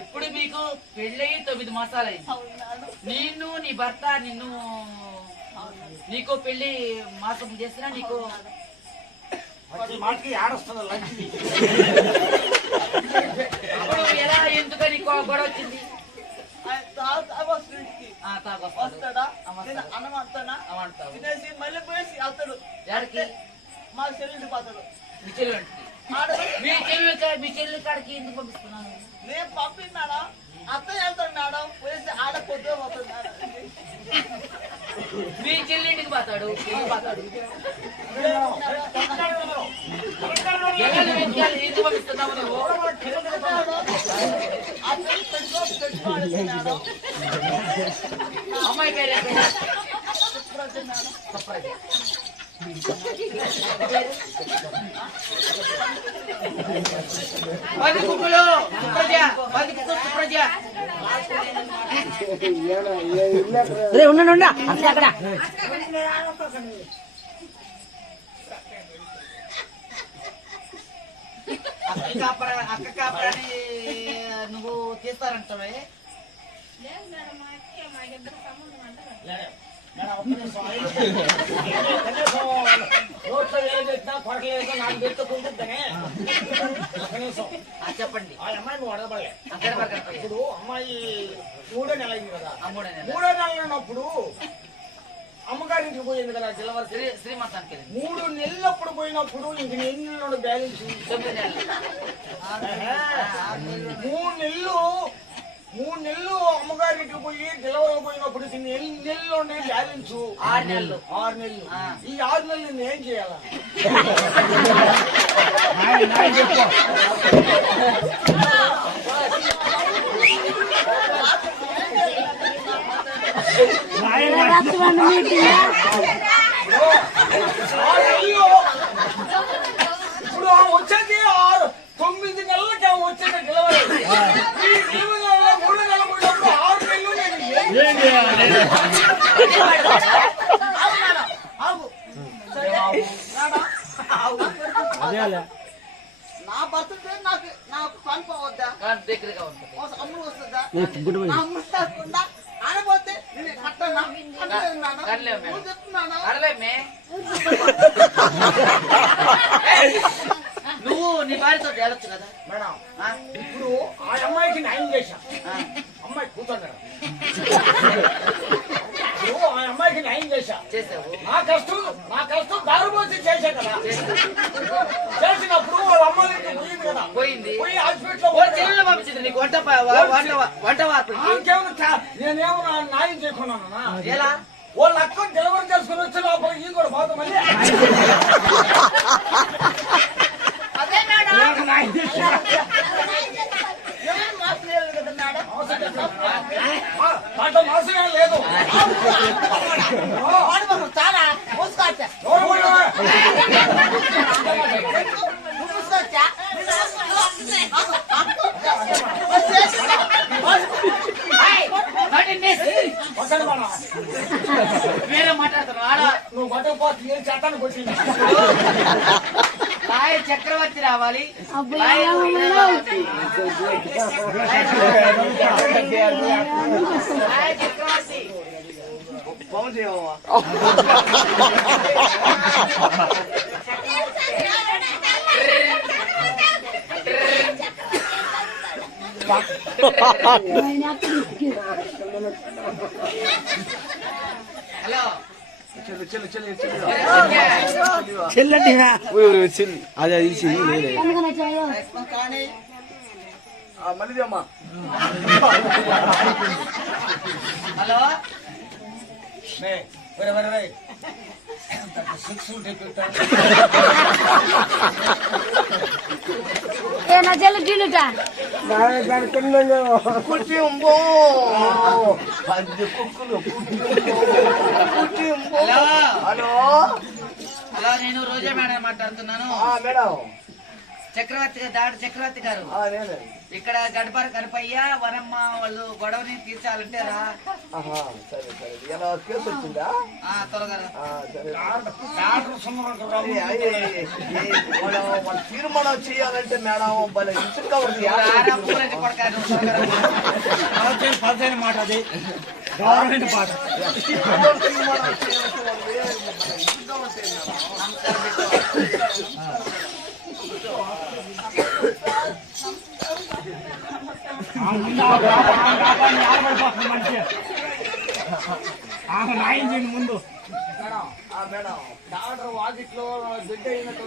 ఇప్పుడు మీకు పెళ్ళయి 9 మాసాలు అయింది. నిన్ను నీ భర్త నీకు పెళ్లి మాసం చేసినా నీకు అప్పుడు ఎలా ఎందుకని గొడవ వచ్చింది? తినేసి మళ్ళీ పోయేసి వెళ్తాడు. మా చెల్లి పోతాడు. మీ చెల్లి కాడికి ఎందుకు పంపిస్తున్నాను? నేను పంపిస్తున్నాడా? అత్త వెళ్తాడు మేడం. పోయేసి ఆడ పొద్దు పోతాడు మేడం. మీ చెల్లి ఇంటికి పోతాడు. ఎందుకు పంపిస్తున్నావు నువ్వు? అమ్మాయి పేరు ఉండండి అక్కడ అక్క కాపరాని నువ్వు తీస్తారంటావే? చెప్పండి. ఇప్పుడు అమ్మాయి 3వ నెల అయింది కదా. 3వ నెల ఉన్నప్పుడు అమ్మగారింటికి పోయింది కదా జిల్లవరి శ్రీమంతానికి 3 నెలలప్పుడు పోయినప్పుడు ఇంక ఎన్ని నెలలు బ్యాలెన్స్? 9 నెలలు. 3 నెలలు అమ్మగారికి పోయి డెలివరీ పోయినప్పుడు ఎన్ని నెలలు ఉండే బ్యాలెన్స్? 6 నెలలు. 6 నెలలు. ఈ 6 నెలలు నేను ఏం చేయాలా? ఇప్పుడు వచ్చేది 9 నెలలకి వచ్చేది డెలివరీ. 3 నెలలు పోయినప్పుడు 6 నెలలు నేను నా భర్త నాకు కనుకోవద్దా? దగ్గరగా ఉంటుంది. అమ్ముడు వస్తుందా? అమ్ముడు వస్తుందా? ఆడపోతే నేను కట్టనా? నువ్వు నీ భార్యతో వెళ్ళొచ్చు కదా మేడం. ఇప్పుడు ఆ అమ్మాయికి న్యాయం చేశా. అమ్మాయి కూతురు ఆ అమ్మాయికి న్యాయం చేశా. చేసావు. నా కష్టం దారిపోతే చేశా కదా. చేసినప్పుడు వాళ్ళ అమ్మాయికి పోయింది కదా. పోయింది. పోయి హాస్పిటల్లో చెల్లెలు పంపించింది నీకు వంట వార్పు. నేనేమన్నా న్యాయం చేయకున్నాను. ఎలా? వాళ్ళ అక్క డెలివరీ చేసుకుని వచ్చే లోపల ఈ కూడా బాగా మళ్ళీ అదే మేడం దాంట్లో మాసమే లేదు. చాలా మూసుకోవచ్చా వేరే మాట్లాడుతున్నావు ఆడ. నువ్వు కొట్టకపోతే ఏ చట్టాన్ని కొట్టింది. లాయ చక్రవర్తి రావాలి. చక్రవర్తి ఫోన్ చేయవా? హలో చెల్లండి అదే మళ్ళీ అమ్మా. హలో నా చెల్లి టీనుట హలో హలో నేను రోజా మేడం మాట్లాడుతున్నాను. మేడం చక్రవర్తి గారు నేనే. ఇక్కడ గడపర కనపయ్య వనమ్మ వాళ్ళు గొడవని తీర్చాలంటే రా. ఆహా, సరే సరే. ఎలా కేసు వచ్చిందా? త్వరగా సరే. డాక్టర్ సుందరం వాళ్ళు తీర్మానం చేయాలంటే మేడం భలే ఇసుక ఉంది. పదైన మాట అది గవర్నమెంట్ మాట తీర్మానం చేయాలంటే వాళ్ళు ఇసుక ఉంటాయి ఆడబడిపోతుంది మనిషి ఆమె నాయింది ముందు. మేడం డాక్టర్ వాకిట్లో బిడ్డ అయినట్టు